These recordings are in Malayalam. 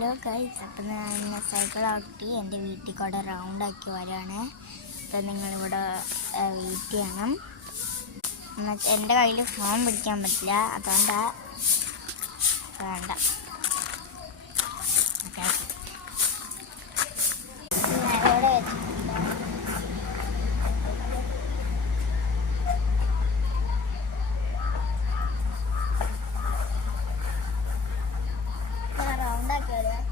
ഹലോ ഗൈസ്, അപ്പം ഞാൻ സൈക്കിൾ ആക്കി എൻ്റെ വീട്ടിൽ കൂടെ റൗണ്ടാക്കി വരാണ്. അപ്പം നിങ്ങളിവിടെ വെയിറ്റ് ചെയ്യണം. എന്നുവെച്ചാൽ എൻ്റെ കയ്യിൽ ഫോൺ പിടിക്കാൻ പറ്റില്ല, അതുകൊണ്ടാണ് വേണ്ട. ഇവിടെ വെച്ചിട്ടുണ്ട്. റൗണ്ടാക്കി വരാം.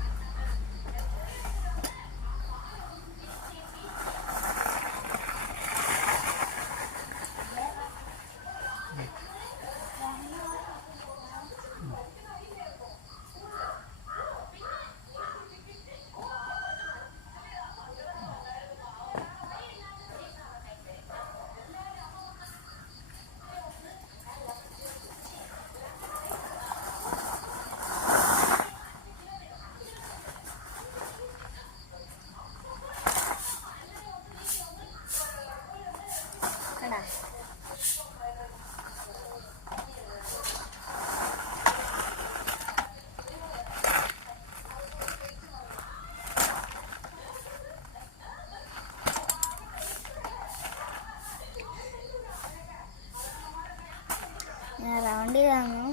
ഞാൻ റൗണ്ട് ചെയ്താന്നു.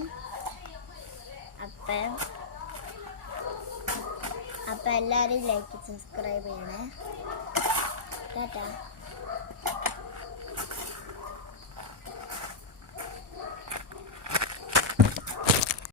അപ്പം എല്ലാവരും ലൈക്ക് സബ്സ്ക്രൈബ് ചെയ്യണേ. ടാറ്റാ.